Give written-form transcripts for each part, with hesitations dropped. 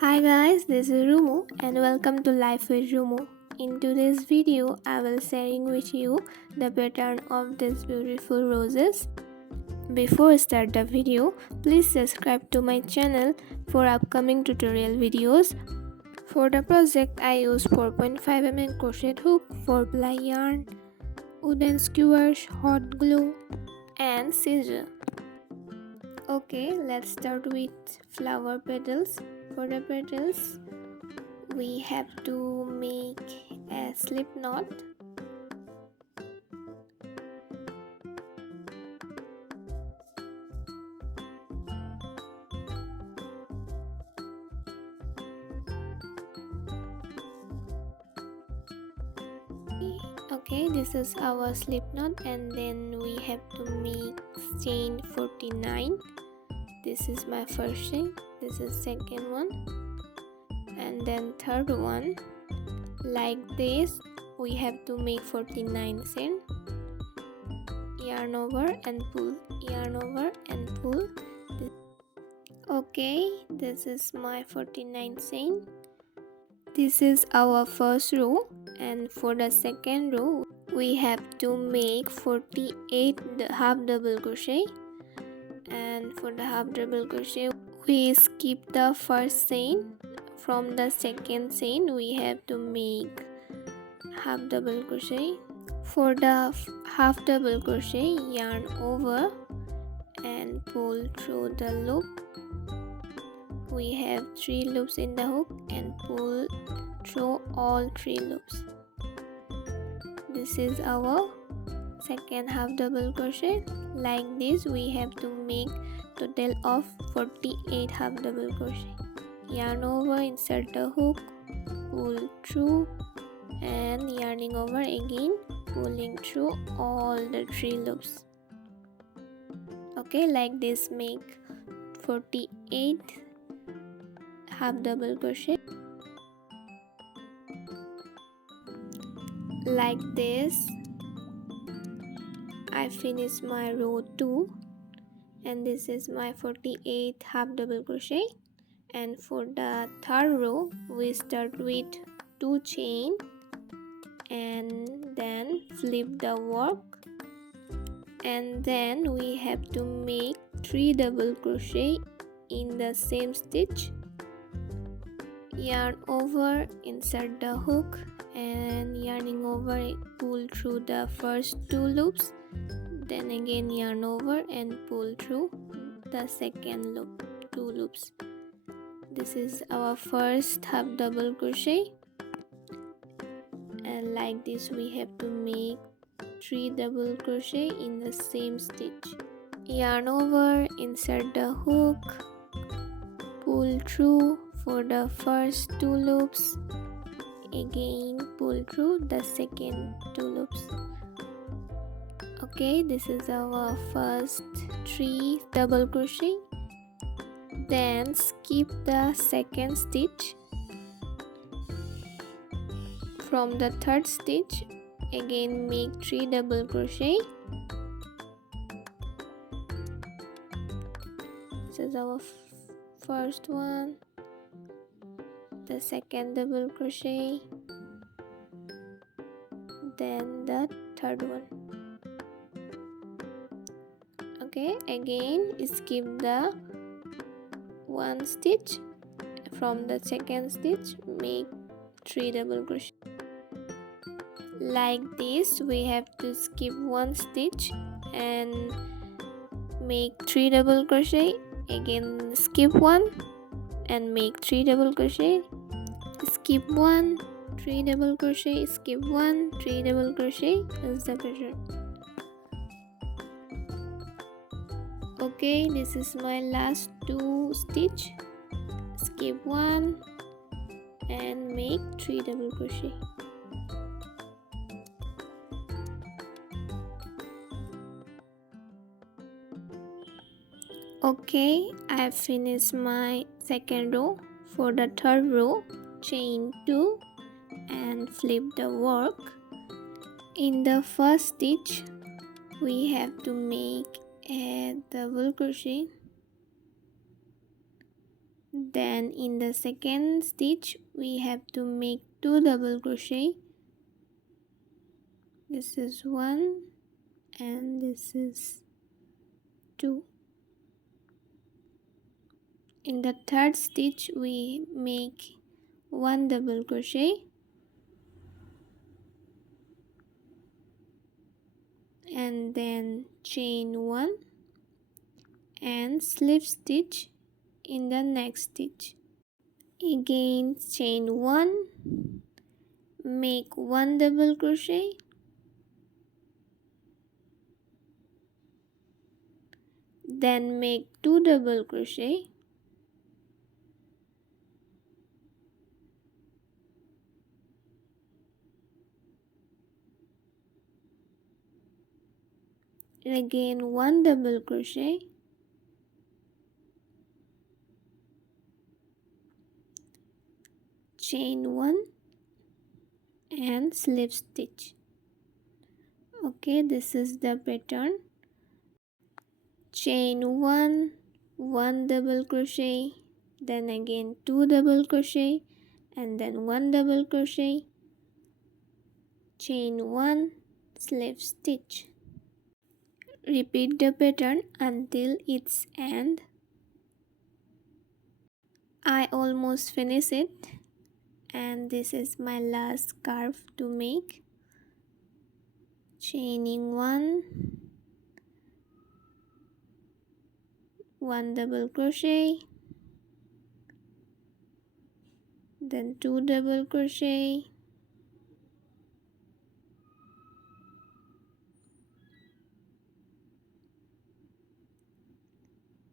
Hi guys, this is Rumu and welcome to Life with Rumu. In today's video, I will sharing with you the pattern of these beautiful roses. Before start the video, please subscribe to my channel for upcoming tutorial videos. For the project, I use 4.5 mm crochet hook, 4-ply yarn, wooden skewers, hot glue, and scissors. Okay, let's start with flower petals. For the petals, we have to make a slip knot. Okay, this is our slip knot, and then we have to make chain 49. This is my first chain, this is second one, and then third one. Like this, we have to make 49 chain. Yarn over and pull, yarn over and pull. Okay, this is my 49 chain. This is our first row, and for the second row we have to make 48 half double crochet, and for the half double crochet we skip the first chain. From the second chain we have to make half double crochet. For the half double crochet, yarn over and pull through the loop. We have 3 loops in the hook and pull through all 3 loops. This is our second half double crochet. Like this, we have to make total of 48 half double crochet. Yarn over, insert the hook, pull through, and yarning over again, pulling through all the 3 loops. Okay, like this, make 48 half double crochet. Like this, I finish my row 2, and this is my 48 half double crochet. And for the third row, we start with 2 chain and then flip the work, and then we have to make 3 double crochet in the same stitch. Yarn over, insert the hook, and yarning over, pull through the first 2 loops, then again yarn over and pull through the second loop, 2 loops. This is our first half double crochet, and like this we have to make 3 double crochet in the same stitch. Yarn over, insert the hook, pull through for the first 2 loops, again pull through the second 2 loops. Okay, this is our first 3 double crochet. Then skip the second stitch. From the third stitch, again make 3 double crochet. This is our first one, the second double crochet, then the third one. Okay, again skip the 1 stitch. From the second stitch, make 3 double crochet. Like this, we have to skip 1 stitch and make 3 double crochet, again skip 1 and make 3 double crochet, skip 1, 3 double crochet, skip 1, 3 double crochet. Is the pattern. Okay, this is my last 2 stitch. Skip 1 and make 3 double crochet. Okay, I finished my second row. For the third row, chain 2 and flip the work. In the first stitch, we have to make a double crochet, Then in the second stitch we have to make 2 double crochet. This is 1 and this is 2. In the third stitch we make 1 double crochet and then chain 1 and slip stitch in the next stitch. Again chain 1, make 1 double crochet, then make 2 double crochet, again 1 double crochet, chain 1 and slip stitch. Okay, this is the pattern. Chain 1, 1 double crochet, then again 2 double crochet and then 1 double crochet, chain 1, slip stitch. Repeat the pattern until its end. I almost finished it and this is my last scarf to make. Chaining 1, 1 double crochet, then 2 double crochet,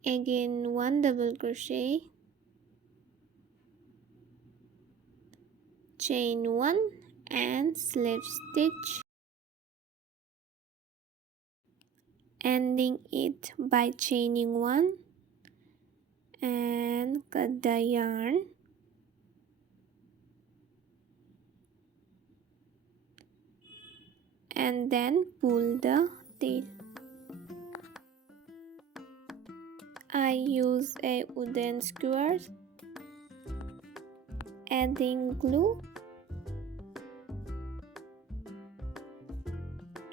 again 1 double crochet, chain 1 and slip stitch, ending it by chaining 1 and cut the yarn. And then pull the tail. I use a wooden square, adding glue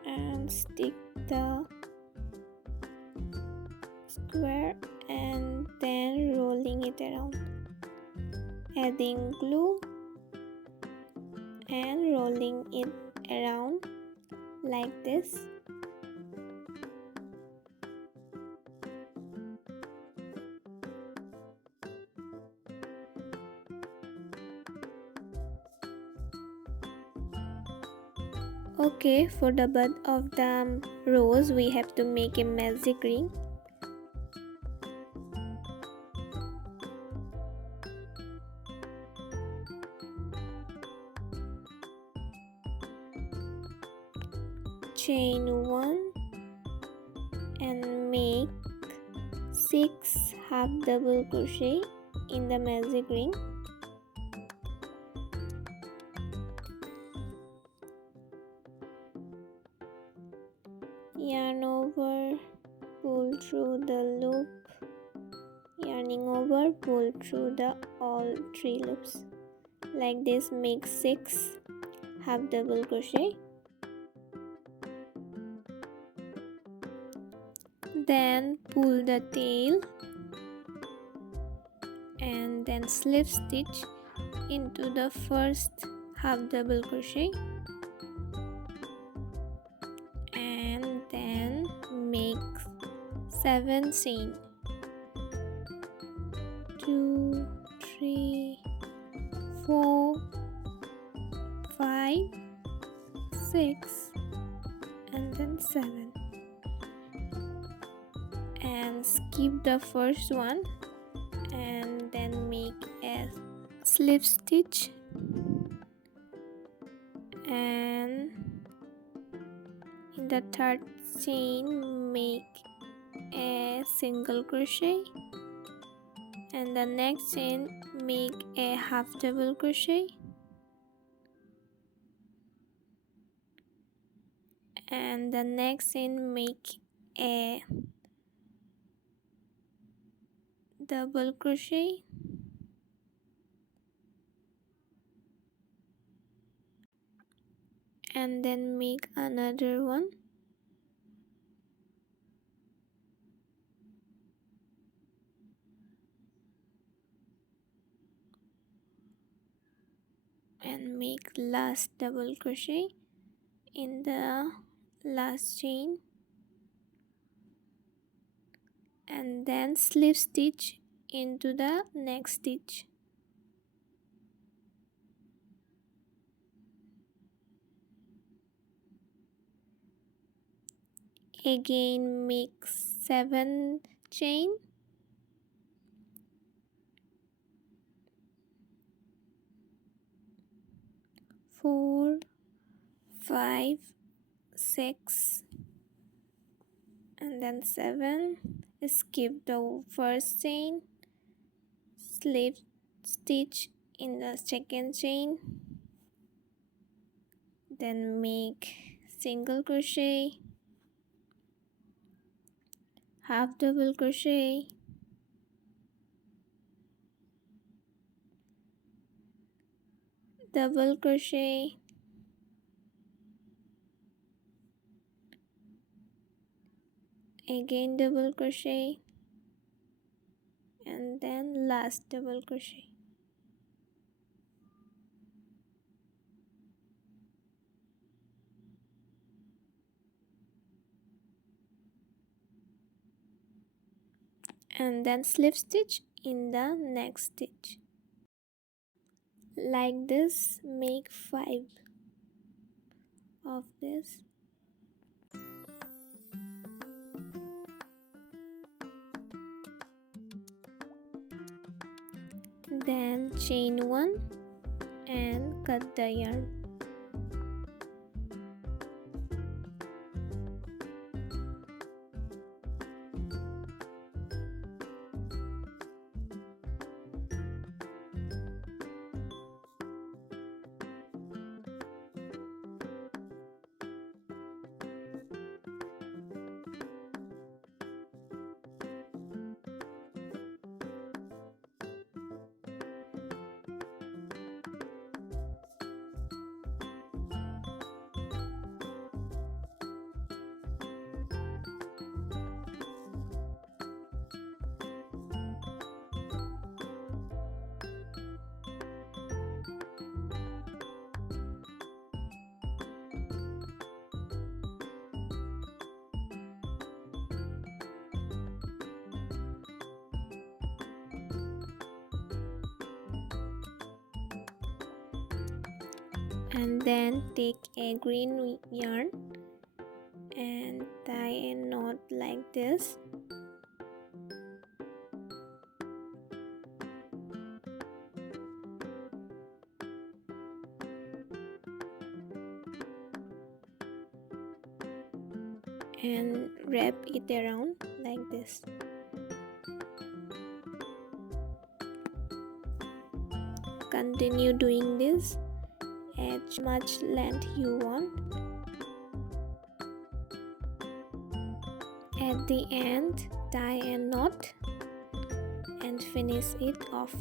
and stick the square and then rolling it around, adding glue and rolling it around like this. Okay, for the butt of the rose we have to make a magic ring. Chain 1 and make 6 half double crochet in the magic ring. Yarn over, pull through the loop, yarning over, pull through the all 3 loops. Like this, make 6 half double crochet. Then pull the tail and then slip stitch into the first half double crochet and then make 7 chain. 2, 3, 4, 5, 6 and then 7. And skip the first one and then make a slip stitch and in the third chain make a single crochet and the next chain make a half double crochet and the next chain make a double crochet and then make another one. And make last double crochet in the last chain, and then slip stitch into the next stitch. Again make 7 chain, 4, 5, 6, and then 7. Skip the first chain, slip stitch in the second chain, then make single crochet, half double crochet, double crochet, again double crochet, and then last double crochet. And then slip stitch in the next stitch. Like this, make 5 of this. Then chain 1 and cut the yarn. And then take a green yarn and tie a knot like this. And wrap it around like this. Continue doing this as much length you want. At the end, tie a knot and finish it off.